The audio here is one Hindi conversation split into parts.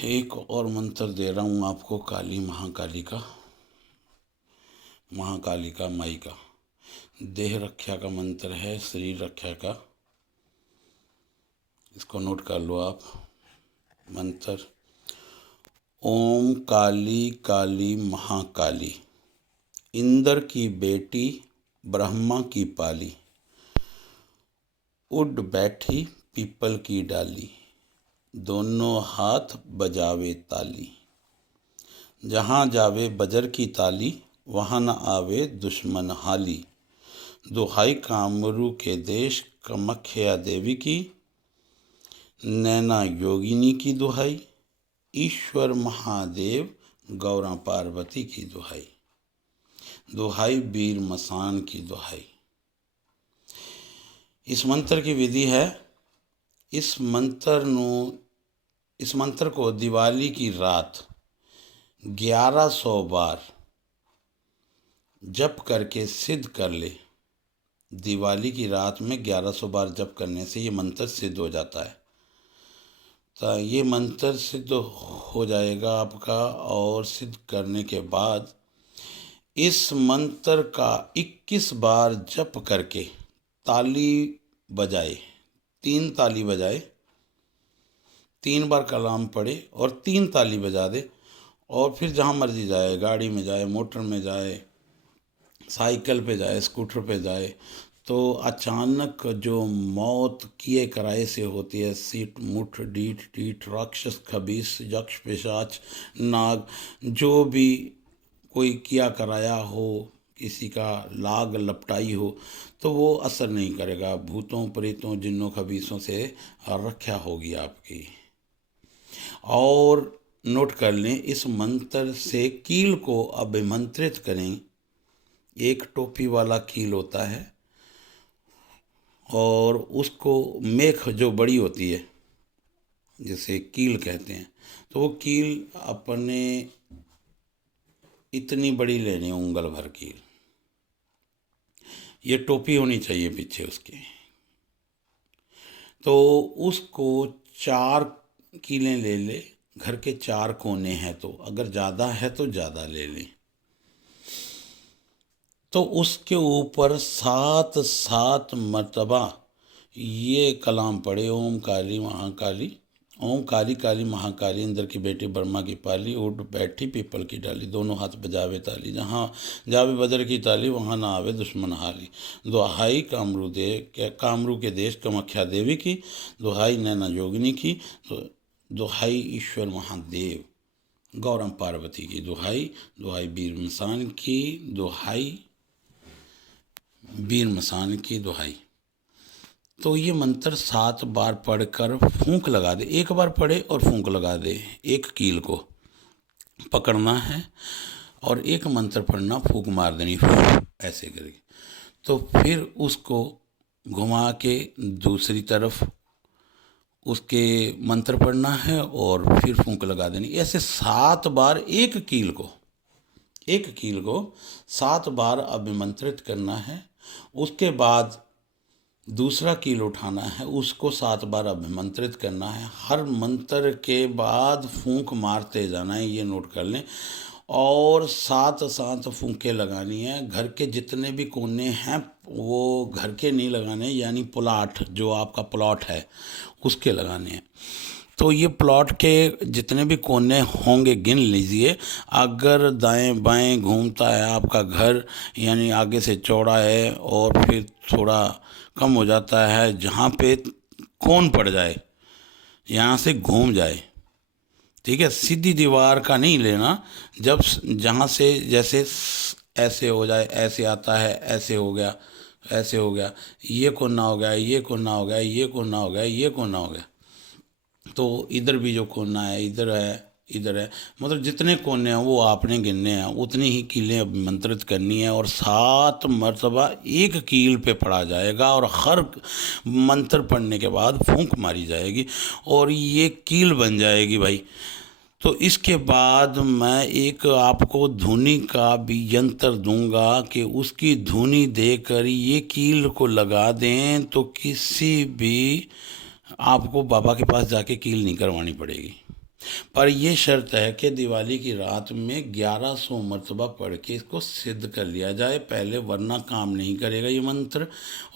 एक और मंत्र दे रहा हूँ आपको काली महाकाली का माई का देह रक्षा का मंत्र है, शरीर रक्षा का। इसको नोट कर लो आप। मंत्र: ओम काली काली महाकाली, इंद्र की बेटी ब्रह्मा की पाली, उड़ बैठी पीपल की डाली, दोनों हाथ बजावे ताली, जहाँ जावे बजर की ताली, वहाँ न आवे दुश्मन हाली। दुहाई कामरू के देश कामाख्या देवी की, नैना योगिनी की दुहाई, ईश्वर महादेव गौरा पार्वती की दुहाई, दुहाई वीर मसान की दुहाई। इस मंत्र की विधि है, इस मंत्र को दिवाली की रात 1100 बार जप करके सिद्ध कर ले। दिवाली की रात में 1100 बार जप करने से ये मंत्र सिद्ध हो जाता है। तो ये मंत्र सिद्ध हो जाएगा आपका, और सिद्ध करने के बाद इस मंत्र का 21 बार जप करके ताली बजाए, 3 ताली बजाए, 3 बार कलाम पढ़े और 3 ताली बजा दे। और फिर जहाँ मर्जी जाए, गाड़ी में जाए, मोटर में जाए, साइकिल पे जाए, स्कूटर पे जाए, तो अचानक जो मौत किए कराए से होती है, सीट मुठ डीठ टीठ राक्षस खबीस यक्ष पिशाच नाग, जो भी कोई किया कराया हो, किसी का लाग लपटाई हो, तो वो असर नहीं करेगा। भूतों प्रेतों जिन्नों खबीसों से रक्षा होगी आपकी। और नोट कर लें, इस मंत्र से कील को अभिमंत्रित करें। एक टोपी वाला कील होता है, और उसको मेख जो बड़ी होती है जिसे कील कहते हैं, तो वो कील अपने इतनी बड़ी लेनी है, उंगल भर कील। ये टोपी होनी चाहिए पीछे उसके। तो उसको 4 कीलें ले ले। घर के 4 कोने हैं, तो अगर ज़्यादा है तो ज़्यादा ले लें। तो उसके ऊपर 7 मर्तबा ये कलाम पढ़े: ओम काली महाकाली, ओम काली काली महाकाली, इंद्र की बेटी ब्रह्मा की पाली, उड़ बैठी पीपल की डाली, दोनों हाथ बजावे ताली, जहाँ जावे बदर की ताली, वहाँ ना आवे दुश्मन हाली। दुहाई कामरू के देश कामाख्या देवी की, दुहाई नैना योगिनी की, दुहाई ईश्वर महादेव गौरा पार्वती की दुहाई, दुहाई वीर मसान की दुहाई, वीर मसान की दुहाई। तो ये मंत्र 7 बार पढ़कर फूंक लगा दे। एक बार पढ़े और फूंक लगा दे। एक कील को पकड़ना है और एक मंत्र पढ़ना, फूंक मार देनी ऐसे करके। तो फिर उसको घुमा के दूसरी तरफ उसके मंत्र पढ़ना है और फिर फूंक लगा देनी। ऐसे 7 बार एक कील को 7 बार अभिमंत्रित करना है। उसके बाद दूसरा कील उठाना है, उसको 7 बार अभिमंत्रित करना है। हर मंत्र के बाद फूंक मारते जाना है, ये नोट कर लें। और 7 फूंके लगानी है। घर के जितने भी कोने हैं वो घर के नहीं लगाने, यानी प्लॉट, जो आपका प्लॉट है उसके लगाने हैं। तो ये प्लॉट के जितने भी कोने होंगे गिन लीजिए। अगर दाएं बाएं घूमता है आपका घर, यानी आगे से चौड़ा है और फिर थोड़ा कम हो जाता है, जहाँ पे कोन पड़ जाए, यहाँ से घूम जाए, ठीक है। सीधी दीवार का नहीं लेना। जब जहाँ से जैसे ऐसे हो जाए, ऐसे आता है, ऐसे हो गया, ऐसे हो गया, ये कोना हो गया, ये कोना हो गया, ये कोना हो गया, ये कोना हो गया, तो इधर भी जो कोना है, इधर है, इधर है, मतलब जितने कोने हैं वो आपने गिनने हैं, उतनी ही कीलें अभिमंत्रित करनी है। और 7 मर्तबा एक कील पे पढ़ा जाएगा और हर मंत्र पढ़ने के बाद फूंक मारी जाएगी और ये कील बन जाएगी भाई। तो इसके बाद मैं एक आपको धुनी का भी यंत्र दूंगा कि उसकी धुनी देकर ये कील को लगा दें, तो किसी भी आपको बाबा के पास जाके कील नहीं करवानी पड़ेगी। पर यह शर्त है कि दिवाली की रात में 1100 मरतबा पढ़ के इसको सिद्ध कर लिया जाए पहले, वरना काम नहीं करेगा ये मंत्र।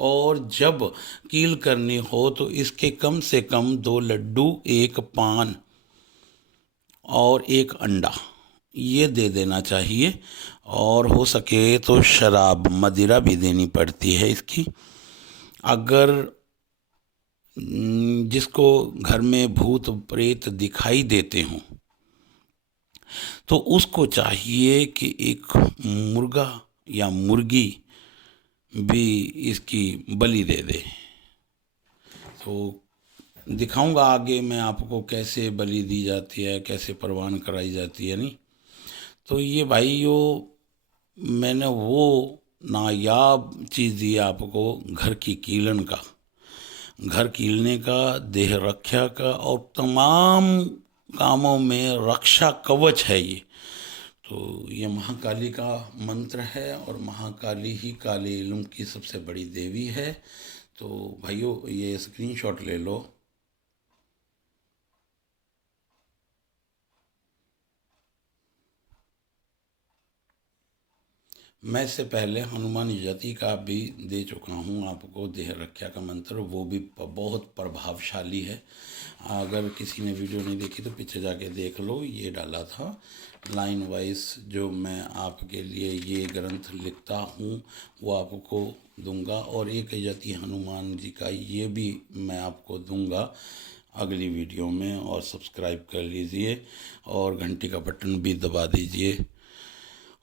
और जब कील करनी हो तो इसके कम से कम 2 लड्डू, 1 पान और 1 अंडा ये दे देना चाहिए। और हो सके तो शराब, मदिरा भी देनी पड़ती है इसकी। अगर जिसको घर में भूत प्रेत दिखाई देते हों तो उसको चाहिए कि एक मुर्गा या मुर्गी भी इसकी बलि दे दे। तो दिखाऊंगा आगे मैं आपको कैसे बलि दी जाती है, कैसे परवान कराई जाती है। नहीं तो ये भाइयों, मैंने वो नायाब चीज़ दी आपको, घर की कीलन का, घर कीलने का, देह रक्षा का, और तमाम कामों में रक्षा कवच है ये। तो ये महाकाली का मंत्र है और महाकाली ही काले इल्म की सबसे बड़ी देवी है। तो भाइयों ये स्क्रीनशॉट ले लो। मैं इससे पहले हनुमान यति का भी दे चुका हूँ आपको, देह रक्षा का मंत्र, वो भी बहुत प्रभावशाली है। अगर किसी ने वीडियो नहीं देखी तो पीछे जाके देख लो, ये डाला था लाइन वाइज। जो मैं आपके लिए ये ग्रंथ लिखता हूँ वो आपको दूंगा, और एक यति हनुमान जी का ये भी मैं आपको दूंगा अगली वीडियो में। और सब्सक्राइब कर लीजिए और घंटी का बटन भी दबा दीजिए।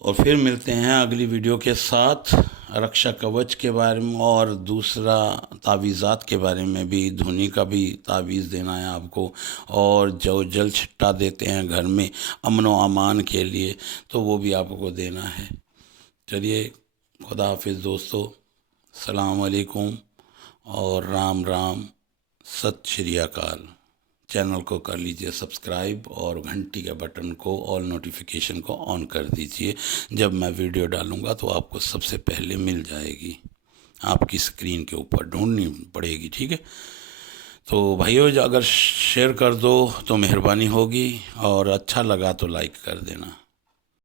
और फिर मिलते हैं अगली वीडियो के साथ रक्षा कवच के बारे में, और दूसरा तावीज़ात के बारे में भी। धुनी का भी तावीज़ देना है आपको, और जो जल छिट्टा देते हैं घर में अमन व अमान के लिए, तो वो भी आपको देना है। चलिए, खुदा हाफिज़ दोस्तों, सलाम अलैकुम और राम राम, सत श्री अकाल। चैनल को कर लीजिए सब्सक्राइब और घंटी के बटन को, ऑल नोटिफिकेशन को ऑन कर दीजिए। जब मैं वीडियो डालूंगा तो आपको सबसे पहले मिल जाएगी, आपकी स्क्रीन के ऊपर ढूंढनी पड़ेगी। ठीक है, तो भाइयों अगर शेयर कर दो तो मेहरबानी होगी, और अच्छा लगा तो लाइक कर देना।